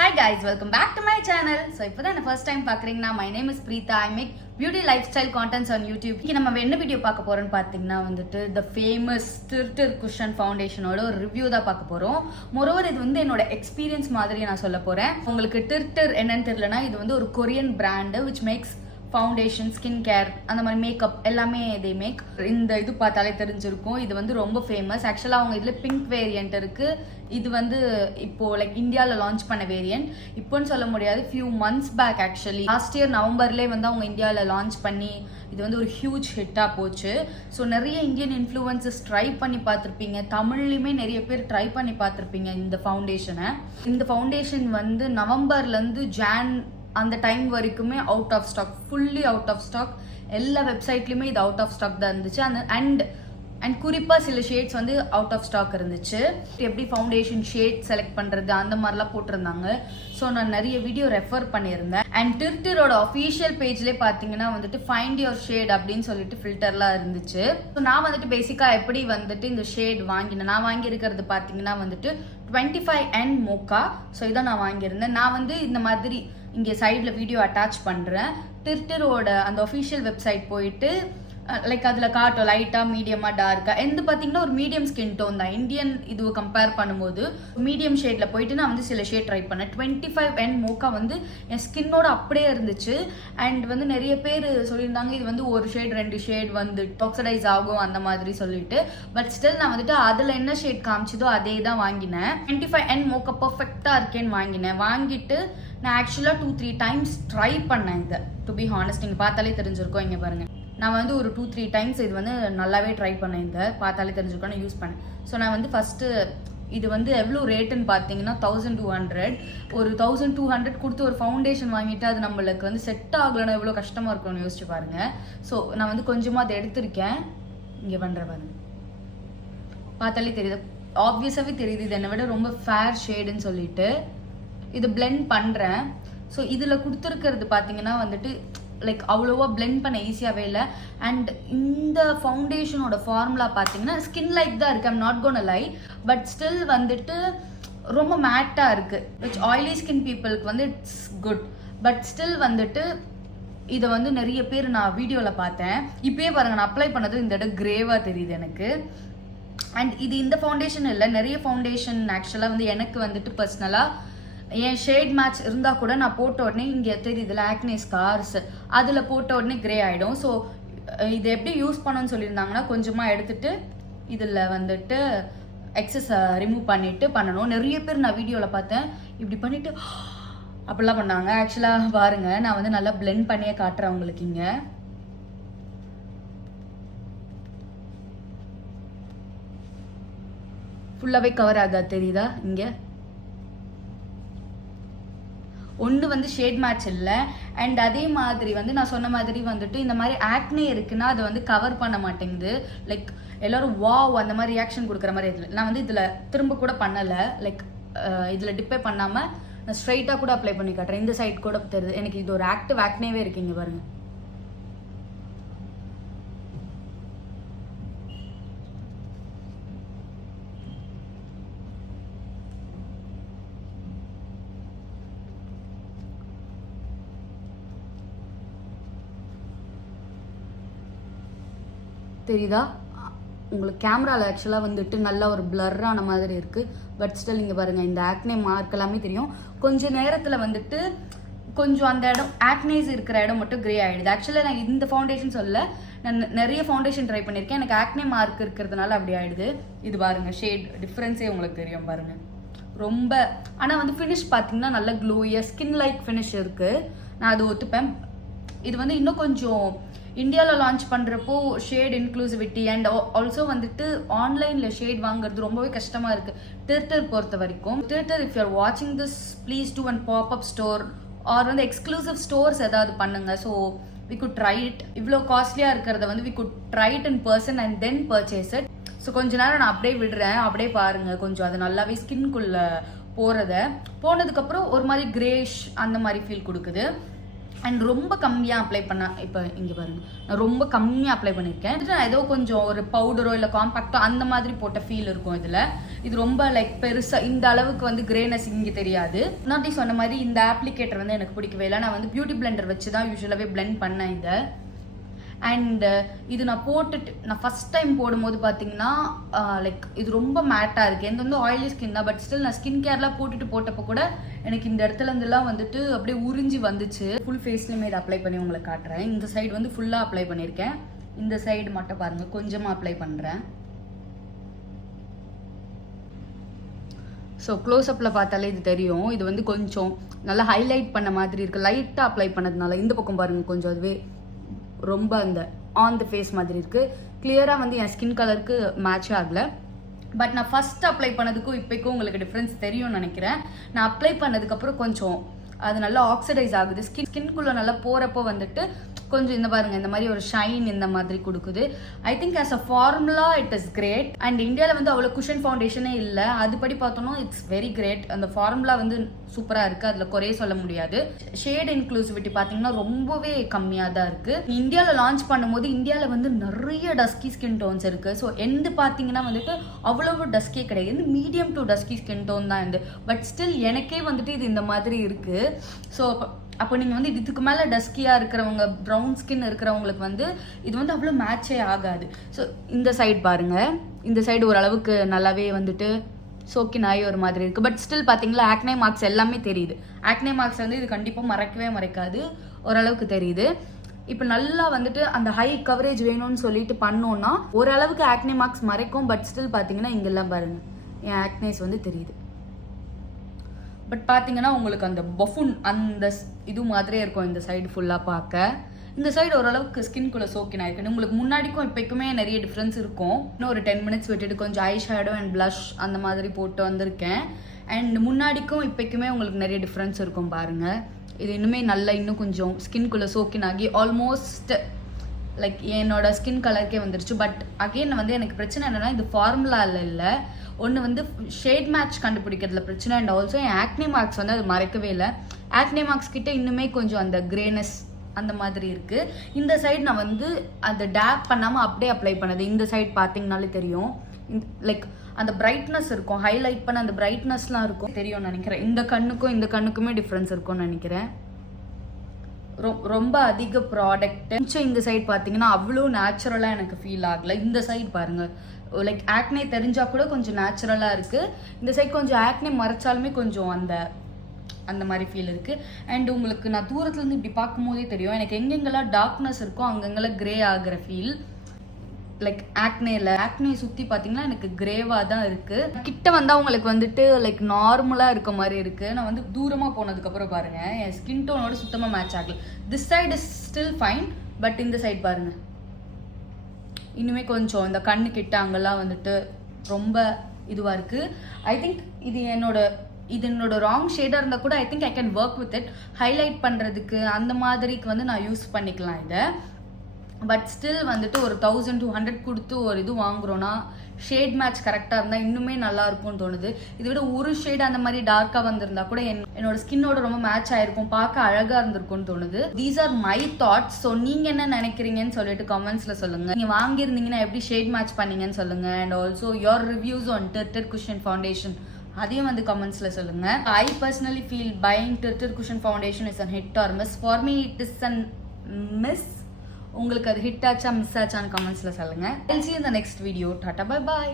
Hi guys, welcome back to my channel. So if this is the first time பார்க்கறீங்கன்னா my name is Preetha. I make beauty lifestyle contents on YouTube. இன்னைக்கு நம்ம என்ன video பார்க்க போறோம்னு பாத்தீங்கன்னா வந்துட்டு the famous Tirtir Cushion Foundation ஓட ஒரு review தான் பார்க்க போறோம். Moreover இது வந்து என்னோட எக்ஸ்பீரியன்ஸ் மாதிரி நான் சொல்ல போறேன். உங்களுக்கு Tirtir என்னன்னு தெரியலனா இது வந்து ஒரு Korean brand which makes foundation skin care அந்த மாதிரி மேக்கப் எல்லாமே தே மேக். இந்த இது பார்த்தாலே தெரிஞ்சிருக்கும் இது வந்து ரொம்ப ஃபேமஸ். ஆக்சுவலாக அவங்க இதில் பிங்க் வேரியன்ட் இருக்குது. இது வந்து இப்போது லைக் இந்தியாவில் லான்ச் பண்ண வேரியன்ட். இப்போன்னு சொல்ல முடியாது, few months back actually last year நவம்பர்லேயே வந்து அவங்க இந்தியாவில் லான்ச் பண்ணி இது வந்து ஒரு ஹியூஜ் ஹிட்டாக போச்சு. ஸோ நிறைய இந்தியன் இன்ஃப்ளூயன்சஸ் ட்ரை பண்ணி பார்த்துருப்பீங்க, தமிழ்லையுமே நிறைய பேர் ட்ரை பண்ணி பார்த்துருப்பீங்க இந்த ஃபவுண்டேஷனை. இந்த ஃபவுண்டேஷன் வந்து நவம்பர்லேருந்து அந்த டைம் வரைக்குமே out of stock, fully out of stock. எல்லா வெப்சைட்லையுமே இது அவுட் ஆஃப் ஸ்டாக் தான் இருந்துச்சு. அண்ட் குறிப்பாக சில ஷேட்ஸ் வந்து அவுட் ஆஃப் ஸ்டாக் இருந்துச்சு. எப்படி ஃபவுண்டேஷன் ஷேட் செலக்ட் பண்ணுறது அந்த மாதிரிலாம் போட்டிருந்தாங்க. ஸோ நான் நிறைய வீடியோ ரெஃபர் பண்ணியிருந்தேன். அண்ட் Tirtirோட அஃபீஷியல் பேஜ்லேயே பார்த்தீங்கன்னா வந்துட்டு ஃபைண்ட் யுவர் ஷேட் அப்படின்னு சொல்லிட்டு ஃபில்டர்லாம் இருந்துச்சு. ஸோ நான் வந்துட்டு பேசிக்காக எப்படி வந்துட்டு இந்த ஷேட் வாங்கினேன், நான் வாங்கியிருக்கிறது பார்த்தீங்கன்னா வந்துட்டு 25N மோக்கா. ஸோ இதான் நான் வாங்கியிருந்தேன். நான் வந்து இந்த மாதிரி இங்கே சைடில் வீடியோ அட்டாச் பண்ணுறேன். Tirtirோட அந்த ஒஃபிஷியல் வெப்சைட் போயிட்டு லைக் அதில் காட்டும் லைட்டாக மீடியமாக டார்க்காக. எந்த பார்த்தீங்கன்னா ஒரு மீடியம் ஸ்கின் டோன் தான். இந்தியன் இது கம்பேர் பண்ணும்போது மீடியம் ஷேடில் போயிட்டு நான் வந்து சில ஷேட் ட்ரை பண்ணேன். 25N மோக்கா வந்து என் ஸ்கின்னோட அப்படியே இருந்துச்சு. அண்ட் வந்து நிறைய பேர் சொல்லியிருந்தாங்க இது வந்து ஒரு ஷேட் 2 ஷேட் வந்து ஆக்சிடைஸ் ஆகும் அந்த மாதிரி சொல்லிட்டு. பட் ஸ்டில் நான் வந்துட்டு அதில் என்ன ஷேட் காமிச்சதோ அதே தான் வாங்கினேன். 25N மோக்கா பர்ஃபெக்டாக இருக்கேன்னு வாங்கிட்டு நான் ஆக்சுவலாக 2-3 டைம்ஸ் ட்ரை பண்ணேன் இதை. டு பி ஹானஸ்ட் நீங்கள் பார்த்தாலே தெரிஞ்சிருக்கோம். இங்கே பாருங்கள், நான் வந்து ஒரு 2-3 டைம்ஸ் இது வந்து நல்லாவே ட்ரை பண்ணேன். இந்த பார்த்தாலே தெரிஞ்சுக்கணும், நான் யூஸ் பண்ணேன். ஸோ நான் வந்து ஃபஸ்ட்டு இது வந்து எவ்வளோ ரேட்டுன்னு பார்த்தீங்கன்னா 1200. ஒரு 1200 கொடுத்து ஒரு ஃபவுண்டேஷன் வாங்கிட்டு அது நம்மளுக்கு வந்து செட் ஆகலைன்னா எவ்வளோ கஷ்டமாக இருக்கும்னு யோசிச்சு பாருங்கள். ஸோ நான் வந்து கொஞ்சமாக அதை எடுத்திருக்கேன். இங்கே பண்ணுற பாருங்க, பார்த்தாலே தெரியுது, ஆப்வியஸாகவே தெரியுது இது என்னை விட ரொம்ப ஃபேர் ஷேடுன்னு சொல்லிட்டு. இது பிளெண்ட் பண்ணுறேன். ஸோ இதில் கொடுத்துருக்கிறது பார்த்தீங்கன்னா வந்துட்டு லைக் அவ்வளோவா பிளெண்ட் பண்ண ஈஸியாகவே இல்லை. அண்ட் இந்த ஃபவுண்டேஷனோட ஃபார்முலா பார்த்தீங்கன்னா ஸ்கின் லைக் தான் இருக்குது, I'm not gonna lie. But still வந்துட்டு ரொம்ப மேட்டாக இருக்குது, விச் ஆயிலி ஸ்கின் பீப்புளுக்கு வந்து இட்ஸ் குட். பட் ஸ்டில் வந்துட்டு இதை வந்து நிறைய பேர் நான் வீடியோவில் பார்த்தேன். இப்போயே பாருங்கள், நான் அப்ளை பண்ணது இந்த இடம் கிரேவாக தெரியுது எனக்கு. அண்ட் இது இந்த ஃபவுண்டேஷன் இல்லை, நிறைய ஃபவுண்டேஷன் ஆக்சுவலாக வந்து எனக்கு வந்துட்டு பர்சனலாக என் ஷேட் மேட்ச் இருந்தால் கூட நான் போட்ட உடனே இங்கே தெரியுதுல ஆக்னே ஸ்கார்ஸ், அதில் போட்ட உடனே கிரே ஆகிடும். ஸோ இது எப்படி யூஸ் பண்ணணும்னு சொல்லியிருந்தாங்கன்னா கொஞ்சமாக எடுத்துகிட்டு இதில் வந்துட்டு எக்ஸஸ் ரிமூவ் பண்ணிவிட்டு பண்ணணும். நிறைய பேர் நான் வீடியோவில் பார்த்தேன் இப்படி பண்ணிவிட்டு அப்படிலாம் பண்ணாங்க. ஆக்சுவலாக பாருங்கள், நான் வந்து நல்லா பிளெண்ட் பண்ணியே காட்டுறேன் உங்களுக்கு. இங்கே ஃபுல்லாகவே கவர் ஆகா தெரியுதா? இங்கே ஒன்று வந்து ஷேட் மேட்ச் இல்லை. அண்ட் அதே மாதிரி வந்து நான் சொன்ன மாதிரி வந்துட்டு இந்த மாதிரி ஆக்னே இருக்குன்னா அதை வந்து கவர் பண்ண மாட்டேங்குது. லைக் எல்லோரும் வாவ் அந்த மாதிரி ரியாக்ஷன் கொடுக்குற மாதிரி இதில் நான் வந்து இதில் திரும்ப கூட பண்ணலை. லைக் இதில் டிப்பே பண்ணாமல் நான் ஸ்ட்ரைட்டாக கூட அப்ளை பண்ணி காட்டுறேன். இந்த சைட் கூட தெரியுது எனக்கு இது ஒரு ஆக்டிவ் ஆக்னேவே இருக்குங்க பாருங்கள். தெரியுதா உங்களுக்கு? கேமராவில் ஆக்சுவலாக வந்துட்டு நல்லா ஒரு பிளர்ரான மாதிரி இருக்குது. பட் ஸ்டில் இங்கே பாருங்கள், இந்த ஆக்னே மார்க் எல்லாமே தெரியும். கொஞ்சம் நேரத்தில் வந்துட்டு கொஞ்சம் அந்த இடம் ஆக்னேஸ் இருக்கிற இடம் மட்டும் கிரே ஆகிடுது. ஆக்சுவலாக நான் இந்த ஃபவுண்டேஷன் சொல்ல, நான் நிறைய ஃபவுண்டேஷன் ட்ரை பண்ணியிருக்கேன். எனக்கு ஆக்னே மார்க் இருக்கிறதுனால அப்படி ஆகிடுது. இது பாருங்கள், ஷேட் டிஃப்ரென்ஸே உங்களுக்கு தெரியும் பாருங்கள். ரொம்ப ஆனால் வந்து ஃபினிஷ் பார்த்தீங்கன்னா நல்ல க்ளோயாக ஸ்கின் லைக் ஃபினிஷ் இருக்குது. நான் அது ஒத்துப்பேன். இது வந்து இன்னும் கொஞ்சம் இந்தியாவில் லான்ச் பண்ணுறப்போ ஷேட் இன்க்ளூசிவிட்டி அண்ட் ஆல்சோ வந்துட்டு ஆன்லைனில் ஷேட் வாங்குறது ரொம்பவே கஷ்டமாக இருக்குது Tirtir பொறுத்த வரைக்கும். Tirtir இஃப் யூஆர் வாட்சிங் this please do and pop up store or வந்து எக்ஸ்க்ளூசிவ் ஸ்டோர்ஸ் ஏதாவது பண்ணுங்க. So we could try it. இவ்வளோ காஸ்ட்லியாக இருக்கிறத வந்து we could try it in person and then purchase it. So கொஞ்ச நேரம் நான் அப்படியே விடுறேன், அப்படியே பாருங்கள். கொஞ்சம் அது நல்லாவே ஸ்கின்குள்ளே போனதுக்கப்புறம் ஒரு மாதிரி கிரேஷ் அந்த மாதிரி ஃபீல் கொடுக்குது. அண்ட் ரொம்ப கம்மியாக அப்ளை பண்ண. இப்போ இங்கே பாருங்க, நான் ரொம்ப கம்மியாக அப்ளை பண்ணியிருக்கேன். நான் ஏதோ கொஞ்சம் ஒரு பவுடரோ இல்லை காம்பாக்டோ அந்த மாதிரி போட்ட ஃபீல் இருக்கும் இதில். இது ரொம்ப லைக் பெருசாக இந்த அளவுக்கு வந்து கிரேனஸ் இங்கே தெரியாது. முன்னாடி சொன்ன மாதிரி இந்த ஆப்ளிகேட்டர் வந்து எனக்கு பிடிக்கவே இல்லை. நான் வந்து பியூட்டி பிளெண்டர் வச்சு தான் யூஸ்வலாகவே பிளெண்ட் பண்ணேன் இதை. அண்ட் இது நான் போட்டுட்டு நான் ஃபஸ்ட் டைம் போடும்போது பார்த்தீங்கன்னா லைக் இது ரொம்ப மேட்டாக இருக்குது. எனக்கு வந்து ஆயிலி ஸ்கின் தான், பட் ஸ்டில் நான் ஸ்கின் கேர்லாம் போட்டப்போ கூட எனக்கு இந்த இடத்துல இருந்துலாம் வந்துட்டு அப்படியே உறிஞ்சி வந்துச்சு. ஃபுல் ஃபேஸ்லையுமே இதை அப்ளை பண்ணி உங்களுக்கு காட்டுறேன். இந்த சைடு வந்து ஃபுல்லாக அப்ளை பண்ணியிருக்கேன். இந்த சைடு மட்டும் பாருங்கள், கொஞ்சமாக அப்ளை பண்ணுறேன். ஸோ க்ளோஸ்அப்பில் பார்த்தாலே இது தெரியும். இது வந்து கொஞ்சம் நல்லா ஹைலைட் பண்ண மாதிரி இருக்குது. லைட்டாக அப்ளை பண்ணதுனால இந்த பக்கம் பாருங்கள், கொஞ்சம் அதுவே ரொம்ப அந்த ஆன் த ஃபேஸ் மாதிரி இருக்குது. கிளியராக வந்து என் ஸ்கின் கலருக்கு மேட்ச் ஆகலை. பட் நான் ஃபஸ்ட் அப்ளை பண்ணதுக்கும் இப்போக்கும் உங்களுக்கு டிஃப்ரென்ஸ் தெரியும்னு நினைக்கிறேன். நான் அப்ளை பண்ணதுக்கப்புறம் கொஞ்சம் அது நல்லா ஆக்சிடைஸ் ஆகுது. ஸ்கின்குள்ளே நல்லா போகிறப்போ வந்துட்டு கொஞ்சம் இந்த பாருங்க இந்த மாதிரி ஒரு ஷைன் இந்த மாதிரி கொடுக்குது. I think as a formula it is great. And இந்தியாவில் வந்து அவ்வளோ குஷன் ஃபவுண்டேஷனே இல்லை. அதுபடி பார்த்தோம்னா இட்ஸ் வெரி கிரேட். அந்த ஃபார்முலா வந்து சூப்பராக இருக்குது, அதில் குறைய சொல்ல முடியாது. ஷேட் இன்க்ளூசிவிட்டி பார்த்தீங்கன்னா ரொம்பவே கம்மியாக தான் இருக்குது. இந்தியாவில் லான்ச் பண்ணும்போது இந்தியாவில் வந்து நிறைய டஸ்கி ஸ்கின் டோன்ஸ் இருக்குது. ஸோ எந்த பார்த்தீங்கன்னா வந்துட்டு அவ்வளவு டஸ்கே கிடையாது, medium to dusky skin tone தான் இது. பட் ஸ்டில் எனக்கே வந்துட்டு இது இந்த மாதிரி இருக்குது. ஸோ அப்போ நீங்கள் வந்து இதுக்கு மேலே டஸ்கியாக இருக்கிறவங்க, ப்ரௌன் ஸ்கின் இருக்கிறவங்களுக்கு வந்து இது வந்து அவ்வளோ மேட்சே ஆகாது. ஸோ இந்த சைடு பாருங்கள், இந்த சைடு ஓரளவுக்கு நல்லாவே வந்துட்டு சோக்கின் ஆகி ஒரு மாதிரி இருக்குது. பட் ஸ்டில் பார்த்தீங்களா ஆக்னே மார்க்ஸ் எல்லாமே தெரியுது. ஆக்னே மார்க்ஸ் வந்து இது கண்டிப்பாக மறைக்காது, ஓரளவுக்கு தெரியுது. இப்போ நல்லா வந்துட்டு அந்த ஹை கவரேஜ் வேணும்னு சொல்லிட்டு பண்ணோன்னா ஓரளவுக்கு ஆக்னே மார்க்ஸ் மறைக்கும். பட் ஸ்டில் பார்த்தீங்கன்னா இங்கெல்லாம் பாருங்கள் என் ஆக்னேஸ் வந்து தெரியுது. பட் பார்த்தீங்கன்னா உங்களுக்கு அந்த பஃபுன் அந்த இது மாதிரியே இருக்கும் இந்த சைடு ஃபுல்லாக பார்க்க. இந்த சைடு ஓரளவுக்கு ஸ்கின்குள்ளே சோக்கின் ஆகிருக்கு. உங்களுக்கு முன்னாடிக்கும் இப்போக்குமே நிறைய டிஃப்ரென்ஸ் இருக்கும். இன்னும் ஒரு 10 மினிட்ஸ் விட்டுட்டு கொஞ்சம் ஐ ஷேடோ அண்ட் ப்ளஷ் அந்த மாதிரி போட்டு வந்திருக்கேன். அண்ட் முன்னாடிக்கும் இப்போக்குமே உங்களுக்கு நிறைய டிஃப்ரென்ஸ் இருக்கும் பாருங்கள். இது இன்னுமே நல்லா இன்னும் கொஞ்சம் ஸ்கின்குள்ளே சோக்கின் ஆகி ஆல்மோஸ்ட் லைக் என்னோட ஸ்கின் கலருக்கே வந்துருச்சு. பட் அகெயின் வந்து எனக்கு பிரச்சனை என்னென்னா இது ஃபார்முலாவில் இல்லை, ஒன்று வந்து ஷேட் மேட்ச் கண்டுபிடிக்கிறதுல பிரச்சனை. அண்ட் ஆல்சோ என் ஆக்னே மார்க்ஸ் வந்து அது மறைக்கவே இல்லை. ஆக்னே மார்க்ஸ் கிட்ட இன்னுமே கொஞ்சம் அந்த கிரேனஸ் அந்த மாதிரி இருக்குது. இந்த சைடு நான் வந்து அந்த டேப் பண்ணாமல் அப்படியே அப்ளை பண்ணது. இந்த சைடு பார்த்தீங்கனாலே தெரியும் லைக் அந்த பிரைட்னஸ் இருக்கும், ஹைலைட் பண்ண அந்த பிரைட்னஸ்லாம் இருக்கும் தெரியும்னு நினைக்கிறேன். இந்த கண்ணுக்குமே டிஃப்ரென்ஸ் இருக்கும்னு நினைக்கிறேன். ரொம்ப அதிக ப்ராடக்ட். கொஞ்சம் இந்த சைடு பார்த்தீங்கன்னா அவ்வளோ நேச்சுரலாக எனக்கு ஃபீல் ஆகலை. இந்த சைடு பாருங்கள் லைக் ஆக்னே தெரிஞ்சால் கூட கொஞ்சம் நேச்சுரலாக இருக்குது. இந்த சைடு கொஞ்சம் ஆக்னே மறைச்சாலுமே கொஞ்சம் அந்த மாதிரி ஃபீல் இருக்குது. அண்ட் உங்களுக்கு நான் தூரத்துலேருந்து இப்படி பார்க்கும்போதே தெரியும் எனக்கு எங்கெங்கெல்லாம் டார்க்னஸ் இருக்கோ அங்கங்கெல்லாம் கிரே ஆகிற ஃபீல். லைக் ஆக்னே சுற்றி பார்த்தீங்கன்னா எனக்கு கிரேவாக தான் இருக்குது. கிட்ட வந்தால் உங்களுக்கு வந்துட்டு லைக் நார்மலாக இருக்க மாதிரி இருக்குது. நான் வந்து தூரமாக போனதுக்கப்புறம் பாருங்கள் என் ஸ்கின் டோனோட சுத்தமாக மேட்ச் ஆகல. This side is still fine, but இந்த சைடு பாருங்கள் இன்னுமே கொஞ்சம் இந்த கண்ணு கிட்ட அங்கெல்லாம் வந்துட்டு ரொம்ப இதுவாக இருக்குது. ஐ திங்க் இது என்னோட ராங் ஷேடாக இருந்தால் கூட I think I can work with it. Highlight பண்ணுறதுக்கு அந்த மாதிரிக்கு வந்து நான் யூஸ் பண்ணிக்கலாம் இதை. பட் ஸ்டில் வந்துட்டு ஒரு 1200 கொடுத்து ஒரு இது வாங்குறோன்னா ஷேட் மேட்ச் கரெக்டாக இருந்தால் இன்னுமே நல்லா இருக்கும்னு தோணுது. இதை விட ஒரு ஷேட் அந்த மாதிரி டார்க்காக வந்திருந்தா கூட என்னோட ஸ்கின்னோட ரொம்ப மேட்ச் ஆயிருக்கும், பார்க்க அழகாக இருந்திருக்கும்னு தோணுது. These are my thoughts. So நீங்கள் என்ன நினைக்கிறீங்கன்னு சொல்லிட்டு கமெண்ட்ஸில் சொல்லுங்கள். நீங்கள் வாங்கியிருந்தீங்கன்னா எப்படி ஷேட் மேட்ச் பண்ணீங்கன்னு சொல்லுங்கள். And also your reviews on Tarte cushion foundation அதையும் வந்து கமெண்ட்ஸில் சொல்லுங்கள். I personally feel buying Tarte cushion foundation is an hit or miss. For me it is an miss. உங்களுக்கு அது ஹிட் ஆச்சா மிஸ் ஆச்சான்னு கமெண்ட்ஸில் சொல்லுங்கள். I'll see you in the next video. Tata, bye bye.